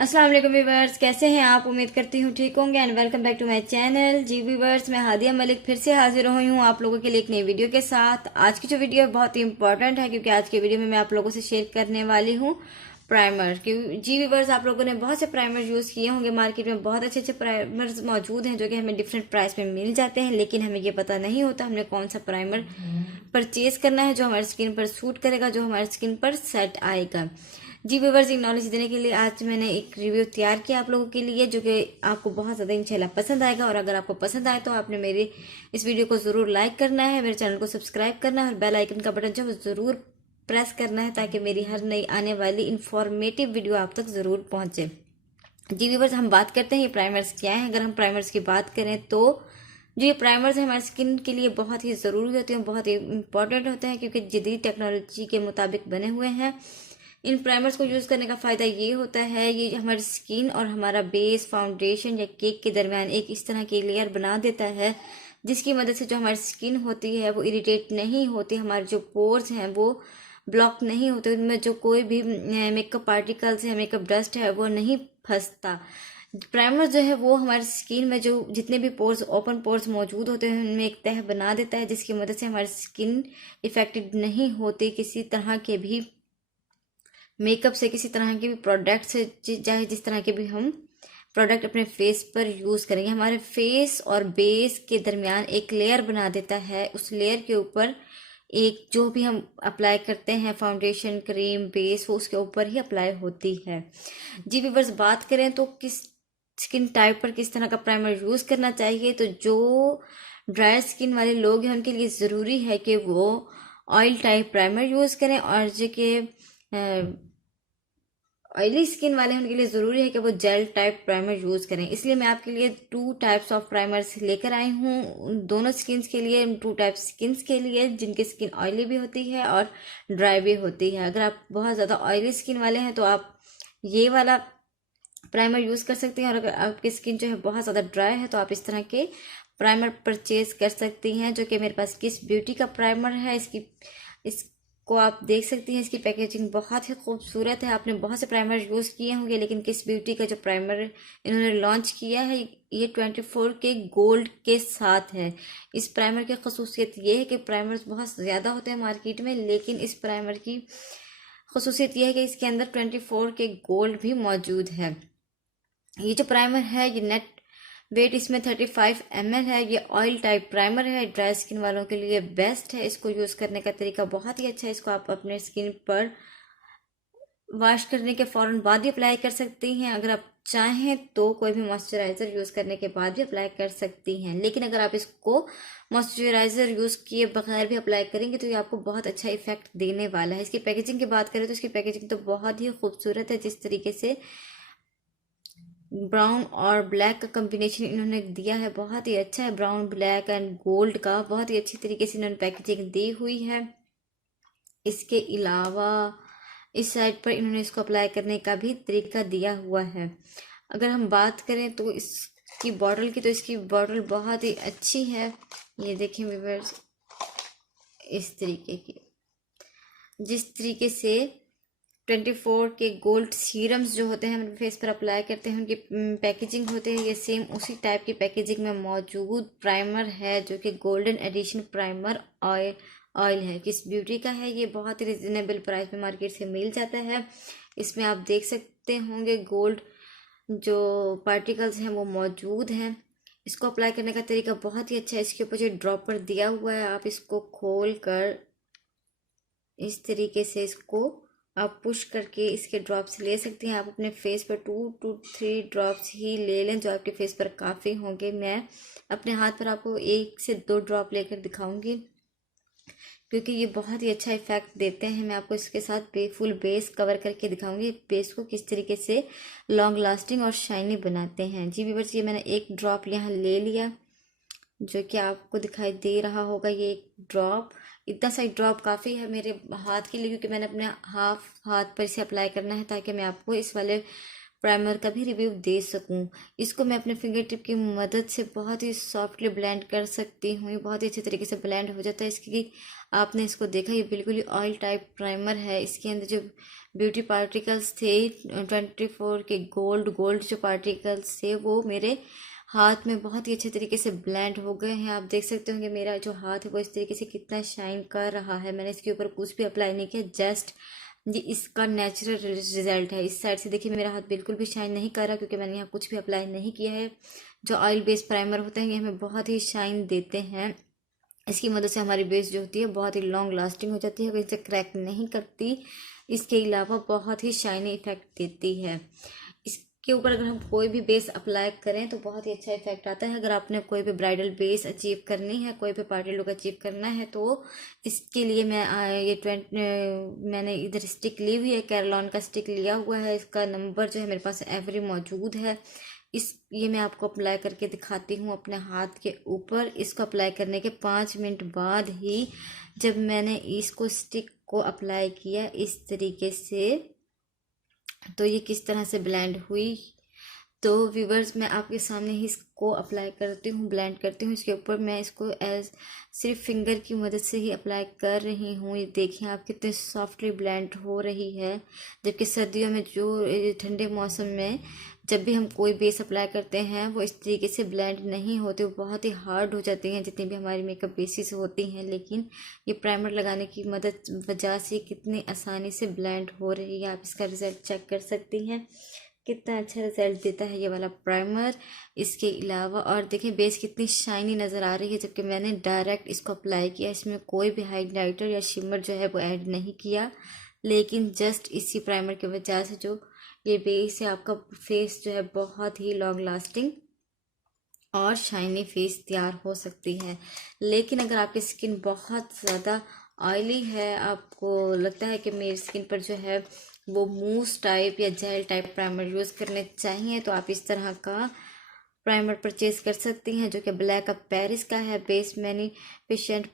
अस्सलाम वालेकुम व्यूवर्स, कैसे हैं आप। उम्मीद करती हूँ ठीक होंगे and welcome back to my channel. जी व्यूवर्स, मैं हादिया मलिक फिर से हाजिर हुई हूँ आप लोगों के लिए एक नई वीडियो के साथ। आज की जो वीडियो है बहुत ही इंपॉर्टेंट है क्योंकि आज की वीडियो में मैं आप लोगों से शेयर करने वाली हूँ प्राइमर। जी व्यूवर्स, आप लोगों ने बहुत से प्राइमर यूज़ किए होंगे। मार्केट में बहुत अच्छे अच्छे प्राइमर्स मौजूद हैं जो कि हमें डिफरेंट प्राइस में मिल जाते हैं, लेकिन हमें ये पता नहीं होता हमने कौन सा प्राइमर परचेज करना है जो हमारी स्किन पर सूट करेगा, जो हमारी स्किन पर सेट आएगा। जी व्यूवर्स, एक नॉलेज देने के लिए आज मैंने एक रिव्यू तैयार किया आप लोगों के लिए जो कि आपको बहुत ज़्यादा इंशाल्लाह पसंद आएगा। और अगर आपको पसंद आए तो आपने मेरे इस वीडियो को ज़रूर लाइक करना है, मेरे चैनल को सब्सक्राइब करना है और बेल आइकन का बटन जो है ज़रूर प्रेस करना है ताकि मेरी हर नई आने वाली इंफॉर्मेटिव वीडियो आप तक ज़रूर पहुँचे। जी व्यूवर्स, हम बात करते हैं ये प्राइमर्स क्या है। अगर हम प्राइमर्स की बात करें तो जो ये प्राइमर्स है हमारी स्किन के लिए बहुत ही ज़रूरी होते हैं, बहुत ही इंपॉर्टेंट होते हैं क्योंकि जदीद टेक्नोलॉजी के मुताबिक बने हुए हैं। इन प्राइमर्स को यूज़ करने का फ़ायदा ये होता है, ये हमारी स्किन और हमारा बेस, फाउंडेशन या केक के दरमियान एक इस तरह की लेयर बना देता है जिसकी मदद से जो हमारी स्किन होती है वो इरिटेट नहीं होती, हमारे जो पोर्स हैं वो ब्लॉक नहीं होते, उनमें जो कोई भी मेकअप पार्टिकल्स है, मेकअप डस्ट है वो नहीं फंसता। प्राइमर जो है वो हमारी स्किन में जो जितने भी पोर्स, ओपन पोर्स मौजूद होते हैं उनमें एक तह बना देता है जिसकी मदद से हमारी स्किन इफेक्टेड नहीं होती किसी तरह के भी मेकअप से, किसी तरह के भी प्रोडक्ट से। चाहे जिस तरह के भी हम प्रोडक्ट अपने फेस पर यूज़ करेंगे, हमारे फेस और बेस के दरमियान एक लेयर बना देता है। उस लेयर के ऊपर एक जो भी हम अप्लाई करते हैं फाउंडेशन, क्रीम, बेस, वो उसके ऊपर ही अप्लाई होती है। जी व्यूवर्स, बात करें तो किस स्किन टाइप पर किस तरह का प्राइमर यूज़ करना चाहिए, तो जो ड्राई स्किन वाले लोग हैं उनके लिए ज़रूरी है कि वो ऑयल टाइप प्राइमर यूज़ करें, और जो कि ऑयली स्किन वाले हैं उनके लिए ज़रूरी है कि वो जेल टाइप प्राइमर यूज़ करें। इसलिए मैं आपके लिए टू टाइप्स ऑफ प्राइमर्स लेकर आई हूँ, उन दोनों स्किन्स के लिए, टू टाइप स्किन्स के लिए जिनकी स्किन ऑयली भी होती है और ड्राई भी होती है। अगर आप बहुत ज़्यादा ऑयली स्किन वाले हैं तो आप ये वाला प्राइमर यूज़ कर सकती हैं, और अगर आपकी स्किन जो है बहुत ज़्यादा ड्राई है तो आप इस तरह के प्राइमर परचेज कर सकती हैं, जो कि मेरे पास किस ब्यूटी का प्राइमर है। इसको आप देख सकती हैं, इसकी पैकेजिंग बहुत ही खूबसूरत है। आपने बहुत से प्राइमर यूज़ किए होंगे लेकिन किस ब्यूटी का जो प्राइमर इन्होंने लॉन्च किया है ये 24 के गोल्ड के साथ है। इस प्राइमर की खसूसियत ये है कि प्राइमर्स बहुत ज़्यादा होते हैं मार्केट में, लेकिन इस प्राइमर की खसूसियत यह है कि इसके अंदर 24 के गोल्ड भी मौजूद है। ये जो प्राइमर है ये नेट वेट इसमें 35 ml है। ये ऑयल टाइप प्राइमर है, ड्राई स्किन वालों के लिए बेस्ट है। इसको यूज़ करने का तरीका बहुत ही अच्छा है। इसको आप अपने स्किन पर वॉश करने के फ़ौरन बाद ही अप्लाई कर सकती हैं। अगर आप चाहें तो कोई भी मॉइस्चराइज़र यूज़ करने के बाद भी अप्लाई कर सकती हैं, लेकिन अगर आप इसको मॉइस्चराइज़र यूज़ किए बगैर भी अप्लाई करेंगे तो ये आपको बहुत अच्छा इफेक्ट देने वाला है। इसकी पैकेजिंग की बात करें तो इसकी पैकेजिंग तो बहुत ही खूबसूरत है। जिस तरीके से ब्राउन और ब्लैक का कॉम्बिनेशन इन्होंने दिया है बहुत ही अच्छा है। ब्राउन, ब्लैक एंड गोल्ड का बहुत ही अच्छी तरीके से इन्होंने पैकेजिंग दी हुई है। इसके अलावा इस साइड पर इन्होंने इसको अप्लाई करने का भी तरीका दिया हुआ है। अगर हम बात करें तो इसकी बॉटल की, तो इसकी बॉटल बहुत ही अच्छी है। ये देखें व्यूअर्स, इस तरीके की, जिस तरीके से 24 के गोल्ड सीरम्स जो होते हैं हम फेस पर अप्लाई करते हैं उनकी पैकेजिंग होते हैं, ये सेम उसी टाइप की पैकेजिंग में मौजूद प्राइमर है जो कि गोल्डन एडिशन प्राइमर ऑयल है। किस ब्यूटी का है, ये बहुत ही रिजनेबल प्राइस में मार्केट से मिल जाता है। इसमें आप देख सकते होंगे गोल्ड जो पार्टिकल्स हैं वो मौजूद हैं। इसको अप्लाई करने का तरीका बहुत ही अच्छा है। इसके ऊपर जो ड्रॉपर दिया हुआ है, आप इसको खोल कर इस तरीके से इसको आप पुश करके इसके ड्रॉप्स ले सकती हैं। आप अपने फेस पर 2 to 3 ड्रॉप्स ही ले लें जो आपके फेस पर काफ़ी होंगे। मैं अपने हाथ पर आपको 1 से 2 ड्रॉप लेकर दिखाऊंगी क्योंकि ये बहुत ही अच्छा इफेक्ट देते हैं। मैं आपको इसके साथ फुल बेस कवर करके दिखाऊंगी बेस को किस तरीके से लॉन्ग लास्टिंग और शाइनी बनाते हैं। जी व्यूअर्स, ये मैंने 1 ड्रॉप यहाँ ले लिया जो कि आपको दिखाई दे रहा होगा। ये 1 ड्रॉप, इतना सा ड्रॉप काफ़ी है मेरे हाथ के लिए क्योंकि मैंने अपने हाफ हाथ पर इसे अप्लाई करना है ताकि मैं आपको इस वाले प्राइमर का भी रिव्यू दे सकूं। इसको मैं अपने फिंगर टिप की मदद से बहुत ही सॉफ्टली ब्लेंड कर सकती हूँ। ये बहुत ही अच्छे तरीके से ब्लेंड हो जाता है। इसकी आपने इसको देखा, ये बिल्कुल ही ऑयल टाइप प्राइमर है। इसके अंदर जो ब्यूटी पार्टिकल्स थे 24 के गोल्ड जो पार्टिकल्स थे वो मेरे हाथ में बहुत ही अच्छे तरीके से ब्लेंड हो गए हैं। आप देख सकते होंगे मेरा जो हाथ है वो इस तरीके से कितना शाइन कर रहा है। मैंने इसके ऊपर कुछ भी अप्लाई नहीं किया, जस्ट ये इसका नेचुरल रिजल्ट है। इस साइड से देखिए मेरा हाथ बिल्कुल भी शाइन नहीं कर रहा क्योंकि मैंने यहाँ कुछ भी अप्लाई नहीं किया है। जो ऑयल बेस्ड प्राइमर होते हैं ये हमें बहुत ही शाइन देते हैं। इसकी मदद से हमारी बेस जो होती है बहुत ही लॉन्ग लास्टिंग हो जाती है, कहीं से क्रैक नहीं करती। इसके अलावा बहुत ही शाइनी इफेक्ट देती है। इसके ऊपर अगर हम कोई भी बेस अप्लाई करें तो बहुत ही अच्छा इफेक्ट आता है। अगर आपने कोई भी ब्राइडल बेस अचीव करनी है, कोई भी पार्टी लुक अचीव करना है तो इसके लिए मैं मैंने इधर स्टिक ली हुई है, कैरलॉन का स्टिक लिया हुआ है। इसका नंबर जो है मेरे पास एवरी मौजूद है। ये मैं आपको अप्लाई करके दिखाती हूँ अपने हाथ के ऊपर। इसको अप्लाई करने के 5 मिनट बाद ही जब मैंने इसको स्टिक को अप्लाई किया इस तरीके से, तो ये किस तरह से ब्लेंड हुई। तो व्यूवर्स मैं आपके सामने ही इसको अप्लाई करती हूँ, ब्लेंड करती हूँ। इसके ऊपर मैं इसको सिर्फ फिंगर की मदद से ही अप्लाई कर रही हूँ। ये देखिए आप कितने सॉफ्टली ब्लेंड हो रही है। जबकि सर्दियों में जो ठंडे मौसम में जब भी हम कोई बेस अप्लाई करते हैं वो इस तरीके से ब्लेंड नहीं होते, वो बहुत ही हार्ड हो जाती हैं जितनी भी हमारी मेकअप बेसिस होती हैं। लेकिन ये प्राइमर लगाने की मदद वजह से कितनी आसानी से ब्लेंड हो रही है। आप इसका रिजल्ट चेक कर सकती हैं, कितना अच्छा रिजल्ट देता है ये वाला प्राइमर। इसके अलावा और देखिए बेस कितनी शाइनी नज़र आ रही है, जबकि मैंने डायरेक्ट इसको अप्लाई किया। इसमें कोई भी हाइलाइटर या शिमर जो है वो ऐड नहीं किया, लेकिन जस्ट इसी प्राइमर की वजह से जो ये बेस है आपका फेस जो है बहुत ही लॉन्ग लास्टिंग और शाइनी फेस तैयार हो सकती है। लेकिन अगर आपकी स्किन बहुत ज़्यादा ऑयली है, आपको लगता है कि मेरी स्किन पर जो है वो मूस टाइप या जेल टाइप प्राइमर यूज़ करने चाहिए, तो आप इस तरह का प्राइमर परचेज कर सकती हैं जो कि ब्लैक ऑफ पेरिस का है। बेस मैनिफिशेंट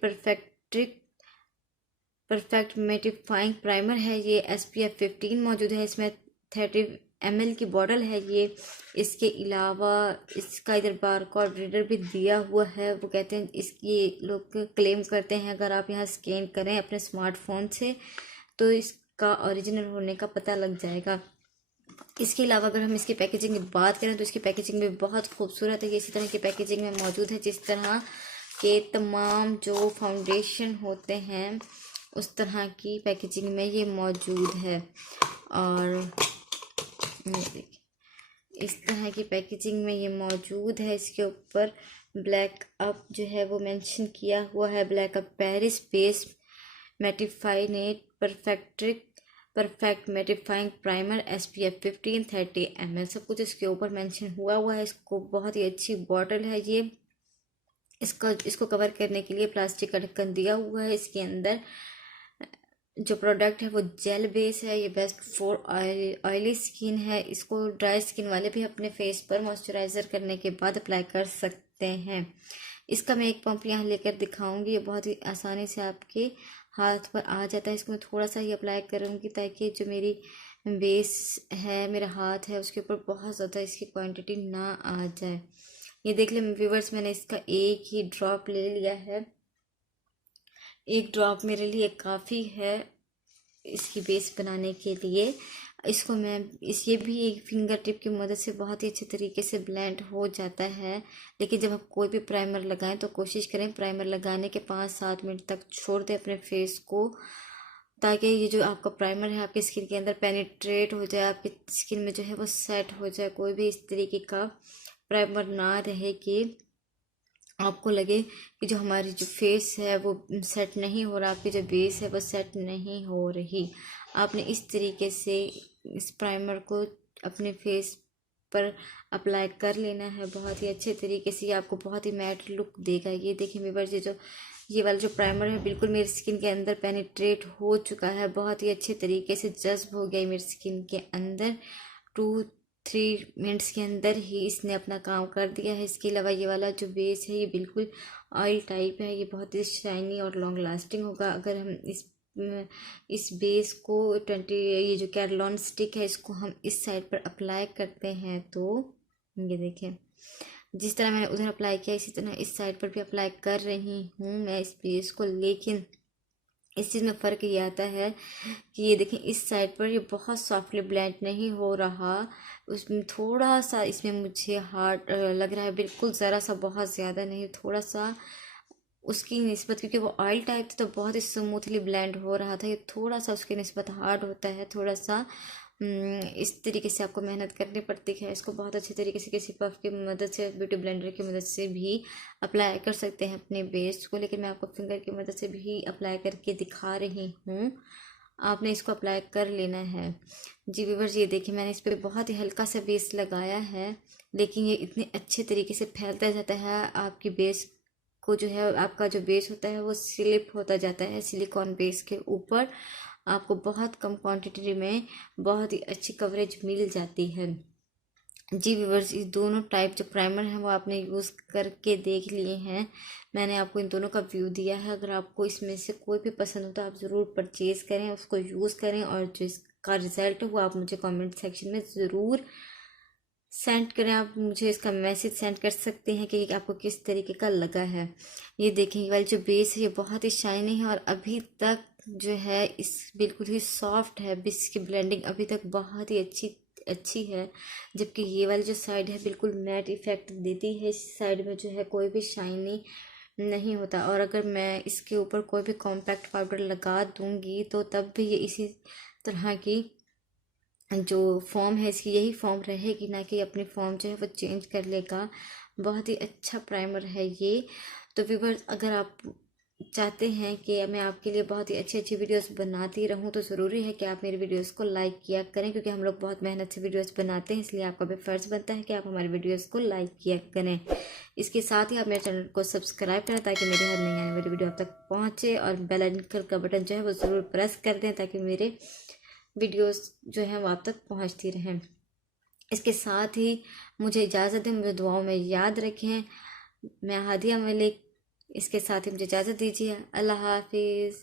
परफेक्ट मेटिफाइंग प्राइमर है। ये SPF 15 मौजूद है। इसमें 30 ml की बॉटल है ये। इसके अलावा इसका इधर बारकोड रीडर भी दिया हुआ है। वो कहते हैं इसकी लोग क्लेम करते हैं अगर आप यहाँ स्कैन करें अपने स्मार्टफोन से तो इसका ओरिजिनल होने का पता लग जाएगा। इसके अलावा अगर हम इसकी पैकेजिंग की बात करें तो इसकी पैकेजिंग भी बहुत खूबसूरत है। ये इसी तरह की पैकेजिंग में मौजूद है जिस तरह के तमाम जो फाउंडेशन होते हैं उस तरह की पैकेजिंग में ये मौजूद है। और इस तरह की पैकेजिंग में ये मौजूद है। इसके ऊपर ब्लैक अप जो है वो मेंशन किया हुआ है, black up Paris base matifiante perfect mattifying primer SPF 15 30 ml सब कुछ इसके ऊपर मेंशन हुआ है। इसको बहुत ही अच्छी बॉटल है ये। इसको कवर करने के लिए प्लास्टिक का ढक्कन दिया हुआ है। इसके अंदर जो प्रोडक्ट है वो जेल बेस है। ये बेस्ट फॉर ऑयली स्किन है। इसको ड्राई स्किन वाले भी अपने फेस पर मॉइस्चराइज़र करने के बाद अप्लाई कर सकते हैं। इसका मैं एक पंप यहाँ लेकर दिखाऊंगी। ये बहुत ही आसानी से आपके हाथ पर आ जाता है। इसको मैं थोड़ा सा ही अप्लाई करूँगी ताकि जो मेरी बेस है, मेरा हाथ है, उसके ऊपर बहुत ज़्यादा इसकी क्वांटिटी ना आ जाए। ये देख लें व्यूवर्स, मैंने इसका एक ही ड्रॉप ले लिया है। एक ड्रॉप मेरे लिए काफ़ी है इसकी बेस बनाने के लिए। इसको मैं ये भी एक फिंगर टिप की मदद से बहुत ही अच्छे तरीके से ब्लेंड हो जाता है। लेकिन जब आप कोई भी प्राइमर लगाएं तो कोशिश करें प्राइमर लगाने के 5-7 मिनट तक छोड़ दें अपने फेस को, ताकि ये जो आपका प्राइमर है आपकी स्किन के अंदर पेनिट्रेट हो जाए, आपकी स्किन में जो है वो सेट हो जाए। कोई भी इस तरीके का प्राइमर ना रहे कि आपको लगे कि जो हमारी जो फेस है वो सेट नहीं हो रहा, आपकी जो बेस है वो सेट नहीं हो रही। आपने इस तरीके से इस प्राइमर को अपने फेस पर अप्लाई कर लेना है बहुत ही अच्छे तरीके से। ये आपको बहुत ही मैट लुक देगा। ये देखिए व्यूअर्स, ये वाला जो प्राइमर है बिल्कुल मेरी स्किन के अंदर पेनिट्रेट हो चुका है, बहुत ही अच्छे तरीके से जज्ब हो गया मेरी स्किन के अंदर। 2-3 मिनट्स के अंदर ही इसने अपना काम कर दिया है। इसके अलावा ये वाला जो बेस है ये बिल्कुल ऑयल टाइप है। ये बहुत ही शाइनी और लॉन्ग लास्टिंग होगा। अगर हम इस इस बेस को 20 ये जो कैरलॉन स्टिक है इसको हम इस साइड पर अप्लाई करते हैं। तो ये देखें, जिस तरह मैंने उधर अप्लाई किया इसी तरह इस साइड पर भी अप्लाई कर रही हूँ मैं इस बेस को। लेकिन इस चीज़ में फ़र्क ये आता है कि ये देखें इस साइड पर ये बहुत सॉफ्टली ब्लेंड नहीं हो रहा, उसमें थोड़ा सा इसमें मुझे हार्ड लग रहा है, बिल्कुल ज़रा सा, बहुत ज़्यादा नहीं, थोड़ा सा उसकी निस्बत, क्योंकि वो ऑयल टाइप था तो बहुत ही स्मूथली ब्लेंड हो रहा था, ये थोड़ा सा उसकी निस्बत हार्ड होता है। थोड़ा सा इस तरीके से आपको मेहनत करनी पड़ती है। इसको बहुत अच्छे तरीके से किसी पफ की मदद से, ब्यूटी ब्लेंडर की मदद से भी अप्लाई कर सकते हैं अपने बेस को, लेकिन मैं आपको फिंगर की मदद से भी अप्लाई करके दिखा रही हूँ। आपने इसको अप्लाई कर लेना है। जी व्यूअर्स, ये देखिए मैंने इस पर बहुत ही हल्का सा बेस लगाया है, लेकिन ये इतने अच्छे तरीके से फैलता जाता है आपकी बेस को, जो है आपका जो बेस होता है वो स्लिप होता जाता है सिलिकॉन बेस के ऊपर। आपको बहुत कम क्वांटिटी में बहुत ही अच्छी कवरेज मिल जाती है। जी व्यूअर्स, इस दोनों टाइप जो प्राइमर हैं वो आपने यूज़ करके देख लिए हैं। मैंने आपको इन दोनों का व्यू दिया है। अगर आपको इसमें से कोई भी पसंद हो तो आप ज़रूर परचेज़ करें, उसको यूज़ करें, और जो इसका रिज़ल्ट है वो आप मुझे कमेंट सेक्शन में ज़रूर सेंड करें। आप मुझे इसका मैसेज सेंड कर सकते हैं कि आपको किस तरीके का लगा है। ये देखें वाली जो बेस है ये बहुत ही शाइनी है और अभी तक जो है इस बिल्कुल ही सॉफ्ट है। इसकी ब्लेंडिंग अभी तक बहुत ही अच्छी है, जबकि ये वाली जो साइड है बिल्कुल मैट इफेक्ट देती है। इस साइड में जो है कोई भी शाइनी नहीं होता, और अगर मैं इसके ऊपर कोई भी कॉम्पैक्ट पाउडर लगा दूंगी तो तब भी ये इसी तरह की जो फॉर्म है इसकी यही फॉर्म रहेगी, ना कि अपनी फॉर्म जो है वो चेंज कर लेगा। बहुत ही अच्छा प्राइमर है ये। तो व्यूअर्स, अगर आप चाहते हैं कि मैं आपके लिए बहुत ही अच्छी अच्छी वीडियोस बनाती रहूं तो ज़रूरी है कि आप मेरी वीडियोस को लाइक किया करें, क्योंकि हम लोग बहुत मेहनत से वीडियोस बनाते हैं, इसलिए आपका भी फ़र्ज़ बनता है कि आप हमारी वीडियोस को लाइक किया करें। इसके साथ ही आप मेरे चैनल को सब्सक्राइब करें ताकि मेरी हर नई आने वाली वीडियो आप तक पहुँचे, और बेल आइकन का बटन जो है वो ज़रूर प्रेस कर दें ताकि मेरे वीडियोस जो हैं वो आप तक पहुंचती रहें। इसके साथ ही मुझे इजाज़त दें, मुझे दुआओं में याद रखें। मैं हादिया मलिक, इसके साथ ही मुझे इजाज़त दीजिए। अल्लाह हाफिज़।